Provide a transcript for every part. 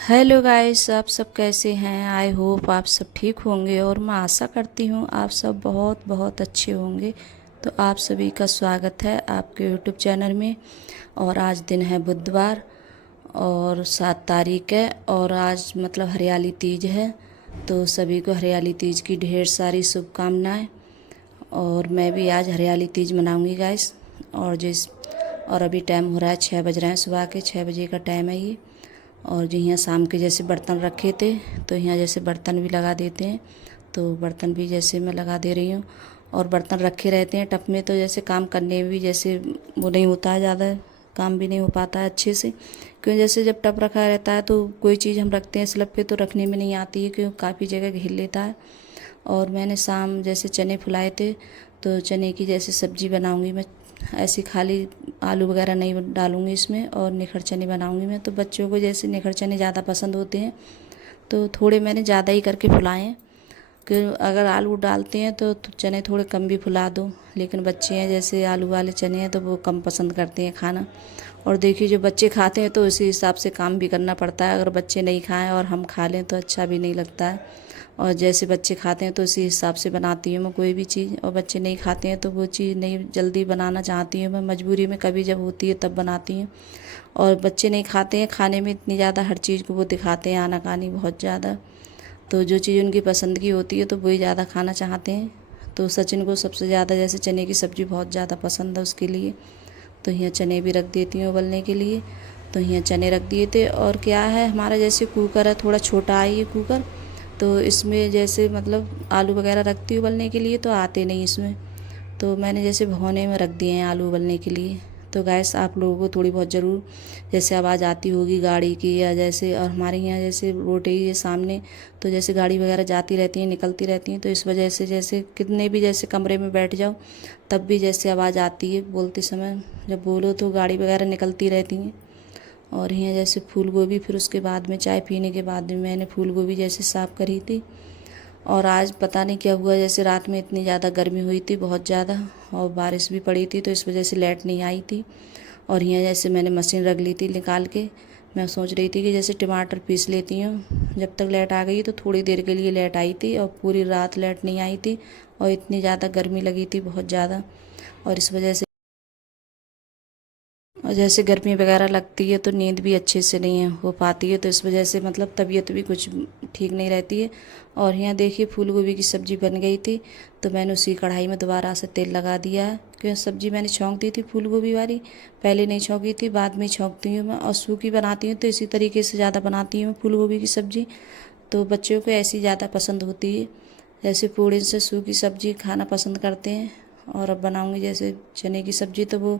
Hello guys, आप सब कैसे हैं। आई होप आप सब ठीक होंगे और मैं आशा करती हूँ आप सब बहुत बहुत अच्छे होंगे। तो आप सभी का स्वागत है आपके यूट्यूब चैनल में। और आज दिन है बुधवार और 7 तारीख है और आज मतलब हरियाली तीज है। तो सभी को हरियाली तीज की ढेर सारी शुभकामनाएं। और मैं भी आज हरियाली तीज मनाऊंगी गाइस। और अभी टाइम हो रहा है 6 बज रहे हैं, सुबह के 6 बजे का टाइम है ये। और जो यहाँ शाम के जैसे बर्तन रखे थे तो यहाँ जैसे बर्तन भी लगा देते हैं। तो बर्तन भी जैसे मैं लगा दे रही हूँ। और बर्तन रखे रहते हैं टब में तो जैसे काम करने में भी जैसे वो नहीं होता है, ज़्यादा काम भी नहीं हो पाता है अच्छे से। क्योंकि जैसे जब टब रखा रहता है तो कोई चीज़ हम रखते हैं स्लैब पे तो रखने में नहीं आती है, क्योंकि काफ़ी जगह घेर लेता है। और मैंने शाम जैसे चने फुलाए थे तो चने की जैसे सब्ज़ी बनाऊंगी मैं। ऐसी खाली आलू वगैरह नहीं डालूंगी इसमें, और निखर चने बनाऊंगी मैं। तो बच्चों को जैसे निखर चने ज़्यादा पसंद होते हैं तो थोड़े मैंने ज़्यादा ही करके फुलाए हैं। कि अगर आलू डालते हैं तो चने थोड़े कम भी फुला दो, लेकिन बच्चे हैं जैसे आलू वाले चने हैं तो वो कम पसंद करते हैं खाना। और देखिए जो बच्चे खाते हैं तो उसी हिसाब से काम भी करना पड़ता है। अगर बच्चे नहीं खाएं और हम खा लें तो अच्छा भी नहीं लगता है। और जैसे बच्चे खाते हैं तो उसी हिसाब से बनाती हूँ मैं कोई भी चीज़, और बच्चे नहीं खाते हैं तो वो चीज़ नहीं जल्दी बनाना चाहती हूँ मैं, मजबूरी में कभी जब होती है तब बनाती हूँ। और बच्चे नहीं खाते हैं, खाने में इतनी ज़्यादा हर चीज़ को वो दिखाते हैं आनाकानी बहुत ज़्यादा। तो जो चीज़ उनकी पसंद की होती है तो वही ज़्यादा खाना चाहते हैं। तो सचिन को सबसे ज़्यादा जैसे चने की सब्ज़ी बहुत ज़्यादा पसंद है उसके लिए। तो यहाँ चने भी रख देती हूँ उबलने के लिए। तो यहाँ चने रख दिए थे। और क्या है, हमारा जैसे कुकर है थोड़ा छोटा है ये कुकर, तो इसमें जैसे मतलब आलू वगैरह रखती हूँ उबलने के लिए तो आते नहीं इसमें। तो मैंने जैसे भगोने में रख दिए हैं आलू उबलने के लिए। तो गैस आप लोगों को थोड़ी बहुत ज़रूर जैसे आवाज़ आती होगी गाड़ी की या जैसे, और हमारे यहाँ जैसे रोड ही है सामने, तो जैसे गाड़ी वगैरह जाती रहती हैं निकलती रहती हैं, तो इस वजह से जैसे कितने भी जैसे कमरे में बैठ जाओ तब भी जैसे आवाज़ आती है बोलते समय। जब बोलो तो गाड़ी वगैरह निकलती रहती हैं। और यहाँ जैसे फूल गोभी, फिर उसके बाद में चाय पीने के बाद में मैंने फूल गोभी जैसे साफ़ करी थी। और आज पता नहीं क्या हुआ, जैसे रात में इतनी ज़्यादा गर्मी हुई थी बहुत ज़्यादा, और बारिश भी पड़ी थी तो इस वजह से लाइट नहीं आई थी। और यहाँ जैसे मैंने मशीन रख ली थी निकाल के। मैं सोच रही थी कि जैसे टमाटर पीस लेती हूँ, जब तक लाइट आ गई तो थोड़ी देर के लिए लाइट आई थी और पूरी रात लाइट नहीं आई थी। और इतनी ज़्यादा गर्मी लगी थी बहुत ज़्यादा, और इस वजह से, और जैसे गर्मी वगैरह लगती है तो नींद भी अच्छे से नहीं हो पाती है, तो इस वजह से मतलब तबीयत भी कुछ ठीक नहीं रहती है। और यहाँ देखिए फूल गोभी की सब्ज़ी बन गई थी, तो मैंने उसी कढ़ाई में दोबारा से तेल लगा दिया है। क्योंकि सब्ज़ी मैंने छौंक दी थी फूल गोभी वाली, पहले नहीं छौंकी थी, बाद में छौंकती हूँ मैं। और सूखी बनाती हूँ तो इसी तरीके से ज़्यादा बनाती हूँ फूल गोभी की सब्ज़ी। तो बच्चों को ऐसी ज़्यादा पसंद होती है, जैसे पूड़ी से सूखी सब्ज़ी खाना पसंद करते हैं। और अब बनाऊंगी जैसे चने की सब्ज़ी, तो वो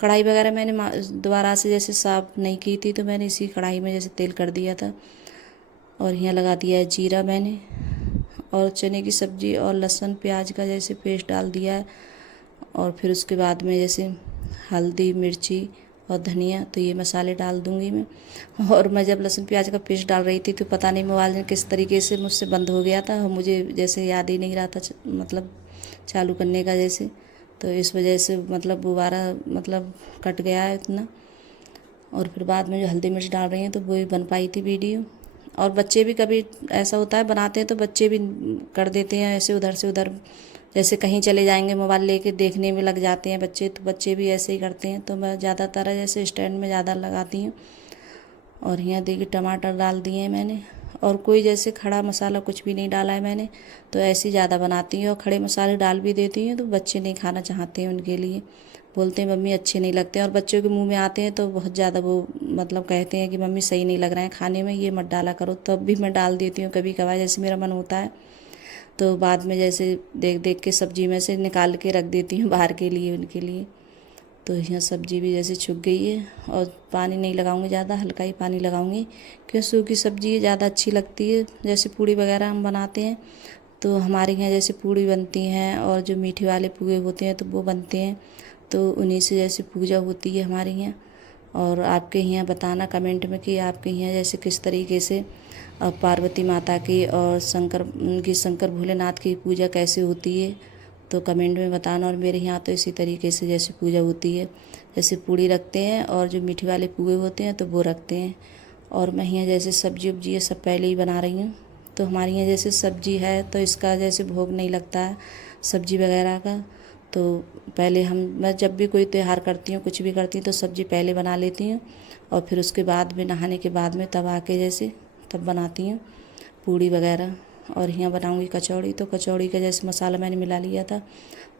कढ़ाई वगैरह मैंने दोबारा से जैसे साफ़ नहीं की थी, तो मैंने इसी कढ़ाई में जैसे तेल कर दिया था। और यहाँ लगा दिया है जीरा मैंने, और चने की सब्ज़ी और लहसुन प्याज का जैसे पेस्ट डाल दिया है। और फिर उसके बाद में जैसे हल्दी मिर्ची और धनिया, तो ये मसाले डाल दूँगी मैं। और मैं जब लहसुन प्याज का पेस्ट डाल रही थी तो पता नहीं मोबाइल ने किस तरीके से मुझसे बंद हो गया था, और मुझे जैसे याद ही नहीं रहा था मतलब चालू करने का जैसे। तो इस वजह से मतलब दोबारा मतलब कट गया है इतना। और फिर बाद में जो हल्दी मिर्च डाल रही हैं तो वो भी बन पाई थी वीडियो। और बच्चे भी कभी ऐसा होता है बनाते हैं तो बच्चे भी कर देते हैं ऐसे उधर से उधर, जैसे कहीं चले जाएंगे मोबाइल लेके देखने में लग जाते हैं बच्चे, तो बच्चे भी ऐसे ही करते हैं। तो मैं ज़्यादातर जैसे स्टैंड में ज़्यादा लगाती हूँ। और यहाँ देखिए टमाटर डाल दिए हैं मैंने। और कोई जैसे खड़ा मसाला कुछ भी नहीं डाला है मैंने, तो ऐसे ही ज़्यादा बनाती हूँ। और खड़े मसाले डाल भी देती हूँ तो बच्चे नहीं खाना चाहते हैं, उनके लिए बोलते हैं मम्मी अच्छे नहीं लगते हैं। और बच्चों के मुंह में आते हैं तो बहुत ज़्यादा वो मतलब कहते हैं कि मम्मी सही नहीं लग रहे हैं खाने में, ये मत डाला करो। तब भी मैं डाल देती हूँ कभी कभार जैसे मेरा मन होता है। तो बाद में जैसे देख देख के सब्जी में से निकाल के रख देती हूँ बाहर के लिए उनके लिए। तो यहाँ सब्जी भी जैसे छुक गई है। और पानी नहीं लगाऊंगी ज़्यादा, हल्का ही पानी लगाऊंगी, क्योंकि सूखी सब्जी ज़्यादा अच्छी लगती है। जैसे पूड़ी वगैरह हम बनाते हैं तो हमारे यहाँ जैसे पूड़ी बनती हैं, और जो मीठे वाले पुए होते हैं तो वो बनते हैं, तो उन्हीं से जैसे पूजा होती है हमारे यहाँ। और आपके यहाँ बताना कमेंट में कि आपके यहाँ जैसे किस तरीके से पार्वती माता की और शंकर भोलेनाथ की पूजा कैसे होती है, तो कमेंट में बताना। और मेरे यहाँ तो इसी तरीके से जैसे पूजा होती है, जैसे पूड़ी रखते हैं और जो मीठे वाले पुए होते हैं तो वो रखते हैं। और मैं यहाँ जैसे सब्जी उब्जी ये सब पहले ही बना रही हूँ। तो हमारे यहाँ जैसे सब्जी है तो इसका जैसे भोग नहीं लगता है सब्जी वगैरह का। तो पहले मैं जब भी कोई त्यौहार करती हूँ, कुछ भी करती हूँ, तो सब्जी पहले बना लेती हूँ और फिर उसके बाद में नहाने के बाद में तब आके जैसे तब बनाती हूँ पूड़ी वगैरह। और यहाँ बनाऊँगी कचौड़ी। तो कचौड़ी का जैसे मसाला मैंने मिला लिया था,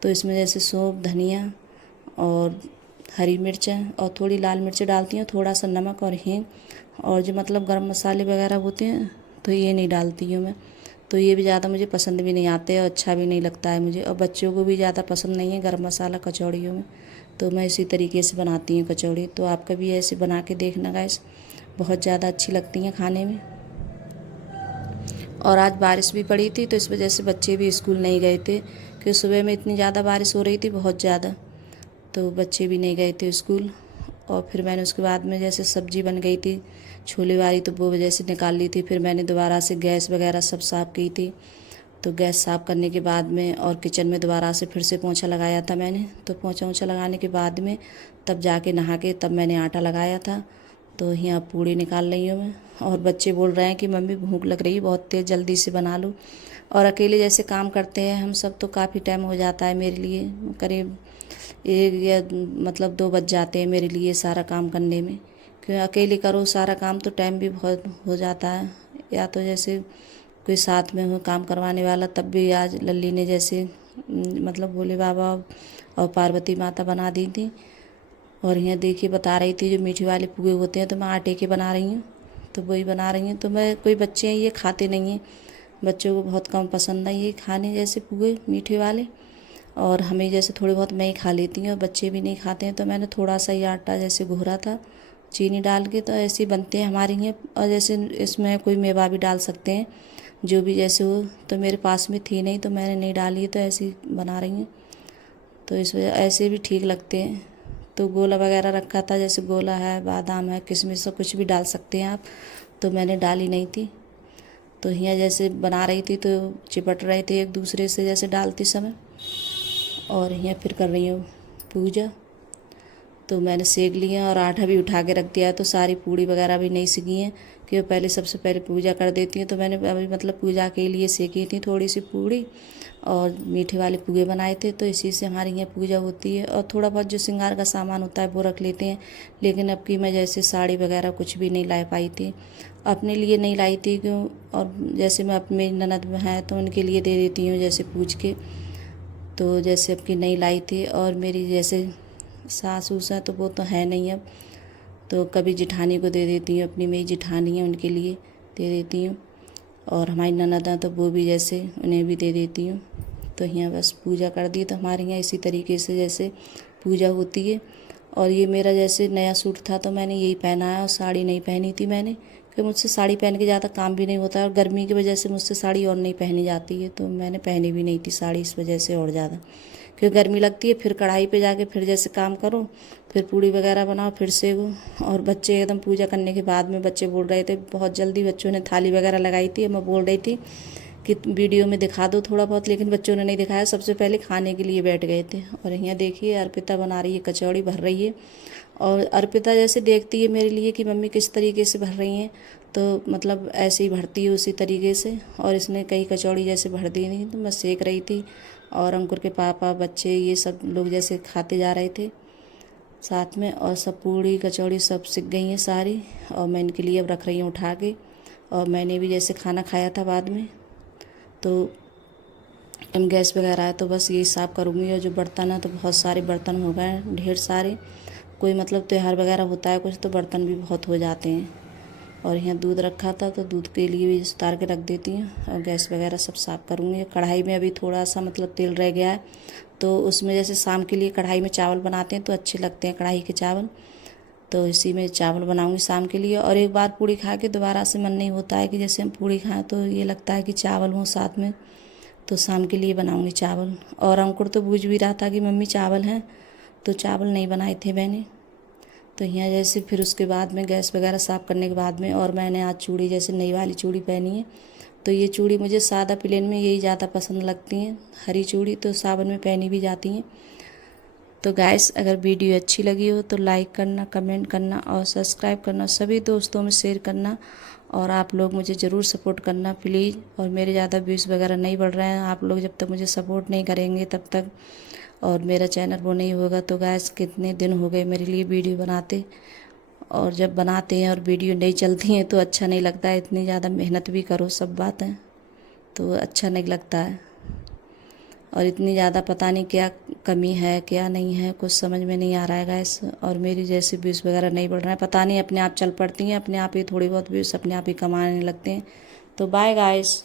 तो इसमें जैसे सौंफ, धनिया और हरी मिर्चें और थोड़ी लाल मिर्च डालती हूँ, थोड़ा सा नमक और हींग, और जो मतलब गरम मसाले वगैरह होते हैं तो ये नहीं डालती हूँ मैं। तो ये भी ज़्यादा मुझे पसंद भी नहीं आते और अच्छा भी नहीं लगता है मुझे, और बच्चों को भी ज़्यादा पसंद नहीं है गरम मसाला कचौड़ियों में। तो मैं इसी तरीके से बनाती हूँ कचौड़ी। तो आप कभी ऐसे बना के देखना गाइस, बहुत ज़्यादा अच्छी लगती हैं खाने में। और आज बारिश भी पड़ी थी तो इस वजह से बच्चे भी स्कूल नहीं गए थे, क्योंकि सुबह में इतनी ज़्यादा बारिश हो रही थी, बहुत ज़्यादा, तो बच्चे भी नहीं गए थे स्कूल। और फिर मैंने उसके बाद में जैसे सब्ज़ी बन गई थी छोले वाली, तो वो वजह से निकाल ली थी। फिर मैंने दोबारा से गैस वगैरह सब साफ़ की थी। तो गैस साफ़ करने के बाद में और किचन में दोबारा से फिर से पोंछा लगाया था मैंने। तो पोंछा ओंछा लगाने के बाद में तब जाके नहा के तब मैंने आटा लगाया था। तो यहाँ पूड़ी निकाल रही हूँ मैं। और बच्चे बोल रहे हैं कि मम्मी भूख लग रही है बहुत तेज़, जल्दी से बना लो। और अकेले जैसे काम करते हैं हम सब तो काफ़ी टाइम हो जाता है मेरे लिए, करीब 1 या मतलब 2 बज जाते हैं मेरे लिए सारा काम करने में। क्योंकि अकेले करो सारा काम तो टाइम भी बहुत हो जाता है। या तो जैसे कोई साथ में हो काम करवाने वाला, तब भी आज लल्ली ने जैसे मतलब भोले बाबा और पार्वती माता बना दी थी। और यहाँ देखिए बता रही थी जो मीठे वाले पुए होते हैं तो मैं आटे के बना रही हूँ, तो वही बना रही हूँ। तो मैं कोई बच्चे हैं ये खाते नहीं हैं, बच्चों को बहुत कम पसंद है ये खाने जैसे पुए मीठे वाले, और हमें जैसे थोड़े बहुत मैं ही खा लेती हूँ और बच्चे भी नहीं खाते हैं। तो मैंने थोड़ा सा ही आटा जैसे घोरा था चीनी डाल के, तो ऐसे ही बनते हैं हमारे यहाँ। और जैसे इसमें कोई मेवा भी डाल सकते हैं जो भी जैसे हो, तो मेरे पास में थी नहीं तो मैंने नहीं डाली, तो ऐसे ही बना रही हूँ। तो इस वजह ऐसे भी ठीक लगते हैं। तो गोला वगैरह रखा था, जैसे गोला है, बादाम है, किशमिश, कुछ भी डाल सकते हैं आप, तो मैंने डाली नहीं थी। तो यहाँ जैसे बना रही थी तो चिपट रहे थे एक दूसरे से जैसे डालते समय। और यहाँ फिर कर रही हूँ पूजा। तो मैंने सेक लिया और आटा भी उठा के रख दिया है, तो सारी पूड़ी वगैरह भी नहीं सीखी हैं, क्योंकि पहले सबसे पहले पूजा कर देती हूँ। तो मैंने अभी मतलब पूजा के लिए सेकी थी थोड़ी सी पूड़ी, और मीठे वाले पुए बनाए थे, तो इसी से हमारी यहाँ पूजा होती है। और थोड़ा बहुत जो श्रृंगार का सामान होता है वो रख लेते हैं। लेकिन अब की मैं जैसे साड़ी वगैरह कुछ भी नहीं ला पाई थी, अपने लिए नहीं लाई थी क्यों, और जैसे मैं अपनी ननद है तो उनके लिए दे देती हूँ जैसे पूछ के। तो जैसे अब की नहीं लाई थी, और मेरी जैसे सास उस है तो वो तो है नहीं अब, तो कभी जिठानी को दे देती हूँ, अपनी मेरी जिठानी है उनके लिए दे देती हूँ। और हमारी ननद है तो वो भी जैसे उन्हें भी दे देती हूँ। तो यहाँ बस पूजा कर दी। तो हमारे यहाँ इसी तरीके से जैसे पूजा होती है। और ये मेरा जैसे नया सूट था तो मैंने यही पहना है, और साड़ी नहीं पहनी थी मैंने, क्योंकि मुझसे साड़ी पहन के ज़्यादा काम भी नहीं होता है, और गर्मी की वजह से मुझसे साड़ी और नहीं पहनी जाती है, तो मैंने पहनी भी नहीं थी साड़ी इस वजह से और ज़्यादा, क्योंकि गर्मी लगती है। फिर कढ़ाई पे जाके फिर जैसे काम करो, फिर पूड़ी वगैरह बनाओ, फिर सेको। और बच्चे एकदम पूजा करने के बाद में बच्चे बोल रहे थे, बहुत जल्दी बच्चों ने थाली वगैरह लगाई थी, मैं बोल रही थी कि वीडियो में दिखा दो थोड़ा बहुत, लेकिन बच्चों ने नहीं दिखाया, सबसे पहले खाने के लिए बैठ गए थे। और यहाँ देखिए अर्पिता बना रही है कचौड़ी, भर रही है। और अर्पिता जैसे देखती है मेरे लिए कि मम्मी किस तरीके से भर रही हैं, तो मतलब ऐसे ही भरती है उसी तरीके से। और इसने कई कचौड़ी जैसे भर दी थी, तो मैं सेक रही थी, और अंकुर के पापा, बच्चे, ये सब लोग जैसे खाते जा रहे थे साथ में। और सब पूड़ी कचौड़ी सब सिक गई हैं सारी, और मैं इनके लिए अब रख रही हूँ उठा के। और मैंने भी जैसे खाना खाया था बाद में, तो गैस वगैरह है तो बस यही साफ़ करूँगी। और जो बर्तन है तो बहुत सारे बर्तन हो गए हैं, ढेर सारे, कोई मतलब त्यौहार वगैरह होता है कुछ तो बर्तन भी बहुत हो जाते हैं। और यहाँ दूध रखा था तो दूध के लिए भी उतार के रख देती हूँ, और गैस वगैरह सब साफ़ करूँगी। कढ़ाई में अभी थोड़ा सा मतलब तेल रह गया है, तो उसमें जैसे शाम के लिए कढ़ाई में चावल बनाते हैं तो अच्छे लगते हैं कढ़ाई के चावल, तो इसी में चावल बनाऊँगी शाम के लिए। और एक बार पूड़ी खा के दोबारा से मन नहीं होता है कि जैसे हम पूड़ी खाएँ, तो ये लगता है कि चावल हों साथ में, तो शाम के लिए बनाऊँगी चावल। और अंकुर तो बूझ भी रहा था कि मम्मी चावल हैं, तो चावल नहीं बनाए थे मैंने। तो यहाँ जैसे फिर उसके बाद में गैस वगैरह साफ़ करने के बाद में, और मैंने आज चूड़ी जैसे नई वाली चूड़ी पहनी है, तो ये चूड़ी मुझे सादा प्लेन में यही ज़्यादा पसंद लगती हैं। हरी चूड़ी तो सावन में पहनी भी जाती हैं, तो गाइस अगर वीडियो अच्छी लगी हो तो लाइक करना, कमेंट करना और सब्सक्राइब करना, सभी दोस्तों में शेयर करना। और आप लोग मुझे ज़रूर सपोर्ट करना प्लीज़। और मेरे ज़्यादा व्यूज़ वगैरह नहीं बढ़ रहे हैं, आप लोग जब तक मुझे सपोर्ट नहीं करेंगे तब तक और मेरा चैनल वो नहीं होगा। तो गाइस कितने दिन हो गए मेरे लिए वीडियो बनाते, और जब बनाते हैं और वीडियो नहीं चलती हैं तो अच्छा नहीं लगता है। इतनी ज़्यादा मेहनत भी करो, सब बात है, तो अच्छा नहीं लगता है। और इतनी ज़्यादा पता नहीं क्या कमी है क्या नहीं है, कुछ समझ में नहीं आ रहा है गाइस। और मेरी जैसे व्यूज़ वगैरह नहीं बढ़ रहे हैं, पता नहीं अपने आप चल पड़ती हैं, अपने आप ही थोड़ी बहुत व्यूज़ अपने आप ही कमाने लगते हैं। तो बाय गाइस।